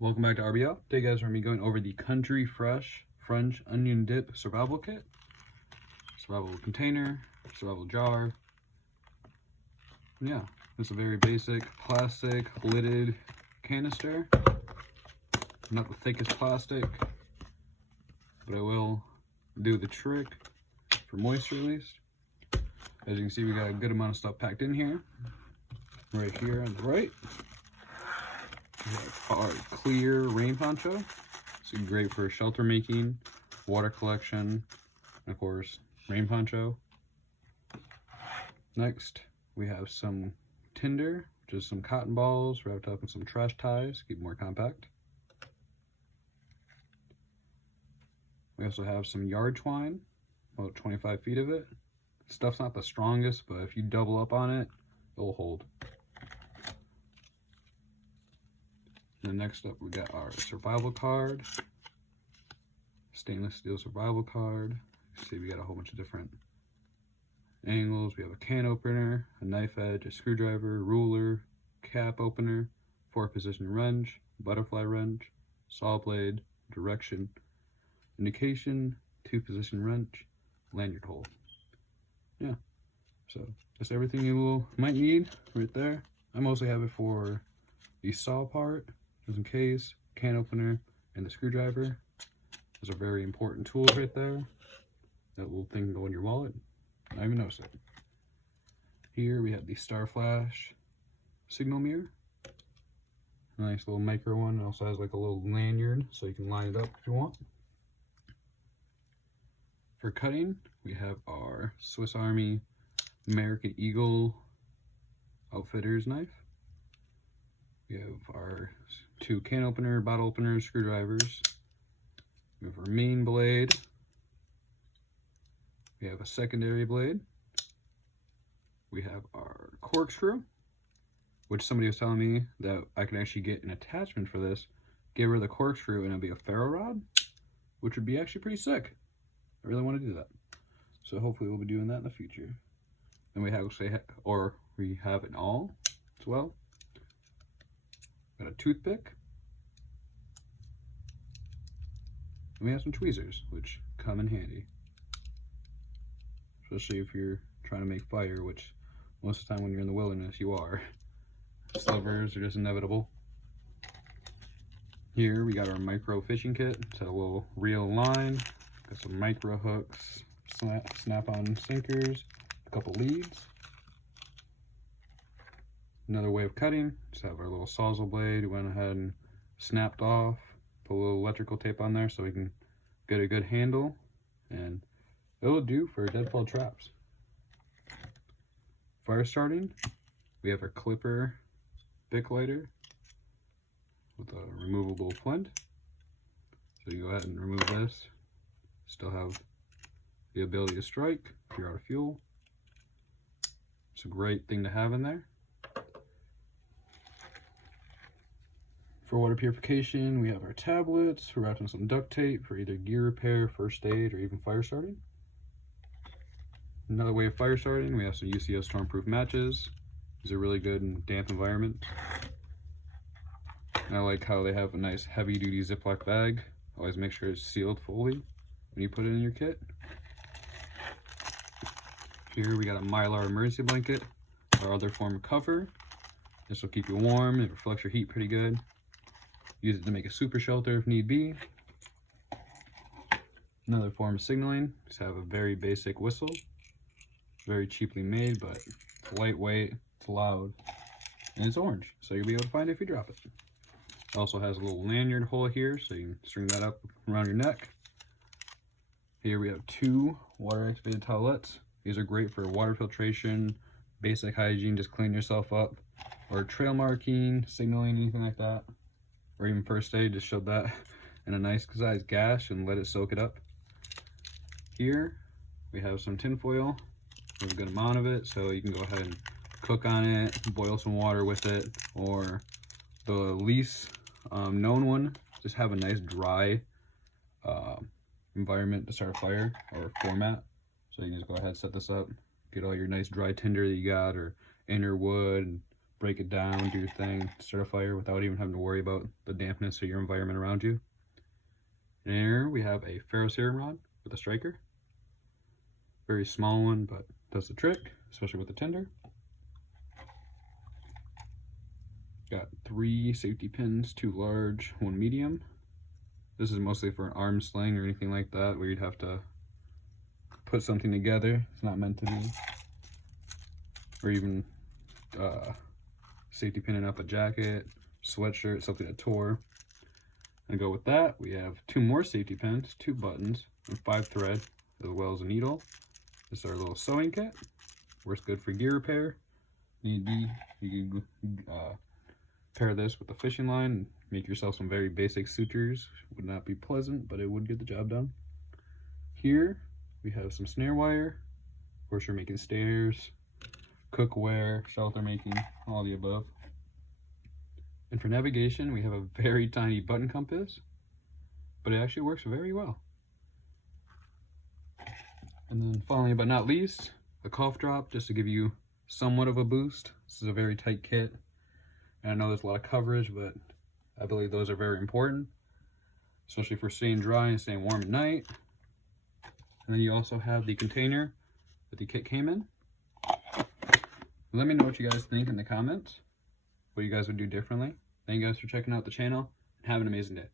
Welcome back to RBL. Today guys, we're going to be going over the Country Fresh French Onion Dip Survival Kit. Survival container, survival jar. Yeah, it's a very basic plastic lidded canister. Not the thickest plastic, but it will do the trick for moisture at least. As you can see, we got a good amount of stuff packed in here. Right here on the right. We have our clear rain poncho. It's great for shelter making, water collection, and of course, rain poncho. Next, we have some tinder, which is some cotton balls wrapped up in some trash ties to keep it more compact. We also have some yard twine, about 25 feet of it. Stuff's not the strongest, but if you double up on it, it'll hold. And next up, we got our survival card, stainless steel survival card. See, we got a whole bunch of different angles. We have a can opener, a knife edge, a screwdriver, ruler, cap opener, 4-position wrench, butterfly wrench, saw blade, direction, indication, 2-position wrench, lanyard hole. Yeah, so that's everything you might need right there. I mostly have it for the saw part, just in case, can opener, and the screwdriver. Those are very important tools right there. That little thing can go in your wallet. I didn't even notice it. Here we have the Star Flash signal mirror. A nice little micro one. It also has like a little lanyard so you can line it up if you want. For cutting, we have our Swiss Army American Eagle Outfitters knife. We have our 2 can opener, bottle openers, screwdrivers. We have our main blade. We have a secondary blade. We have our corkscrew, which somebody was telling me that I can actually get an attachment for this, get rid of the corkscrew, and it'll be a ferro rod, which would be actually pretty sick. I really want to do that. So hopefully we'll be doing that in the future. Then we have an awl as well. Got a toothpick. And we have some tweezers, which come in handy. Especially if you're trying to make fire, which most of the time when you're in the wilderness you are. Slivers are just inevitable. Here we got our micro fishing kit. It's a little reel line. Got some micro hooks, snap-on sinkers, a couple leads. Another way of cutting, just have our little Sawzall blade. We went ahead and snapped off, put a little electrical tape on there so we can get a good handle, and it'll do for deadfall traps. Fire starting, we have our Clipper Bic lighter with a removable flint. So you go ahead and remove this. Still have the ability to strike if you're out of fuel. It's a great thing to have in there. For water purification, we have our tablets wrapped in some duct tape for either gear repair, first aid, or even fire starting. Another way of fire starting, we have some UCO stormproof matches. These are really good in damp environments. And I like how they have a nice heavy-duty Ziploc bag. Always make sure it's sealed fully when you put it in your kit. Here we got a Mylar emergency blanket, our other form of cover. This will keep you warm, it reflects your heat pretty good. Use it to make a super shelter if need be. Another form of signaling, just have a very basic whistle. Very cheaply made, but it's lightweight, it's loud, and it's orange, so you'll be able to find it if you drop it. It also has a little lanyard hole here, so you can string that up around your neck. Here we have 2 water-activated towelettes. These are great for water filtration, basic hygiene, just clean yourself up, or trail marking, signaling, anything like that. Or even first aid, just shove that in a nice sized gash and let it soak it up. Here we have some tin foil. There's a good amount of it, so you can go ahead and cook on it, boil some water with it, or the least known one, just have a nice dry environment to start a fire, or format. So you can just go ahead and set this up, get all your nice dry tinder that you got, or inner wood, and break it down, do your thing, start a fire without even having to worry about the dampness of your environment around you. And here we have a ferrocerium rod with a striker. Very small one, but does the trick, especially with the tinder. Got 3 safety pins, 2 large, 1 medium. This is mostly for an arm sling or anything like that, where you'd have to put something together. It's not meant to be. Or even safety pinning up a jacket, sweatshirt, something that tore. And go with that, we have 2 more safety pins, 2 buttons, and 5 thread, as well as a needle. This is our little sewing kit. Works good for gear repair. Need be, you can pair this with a fishing line and make yourself some very basic sutures. Would not be pleasant, but it would get the job done. Here we have some snare wire. Of course, you're making snares, cookware, shelter making, all the above. And for navigation, we have a very tiny button compass, but it actually works very well. And then finally but not least, a cough drop, just to give you somewhat of a boost. This is a very tight kit, and I know there's a lot of coverage, but I believe those are very important, especially for staying dry and staying warm at night. And then you also have the container that the kit came in. Let me know what you guys think in the comments, what you guys would do differently. Thank you guys for checking out the channel, and have an amazing day.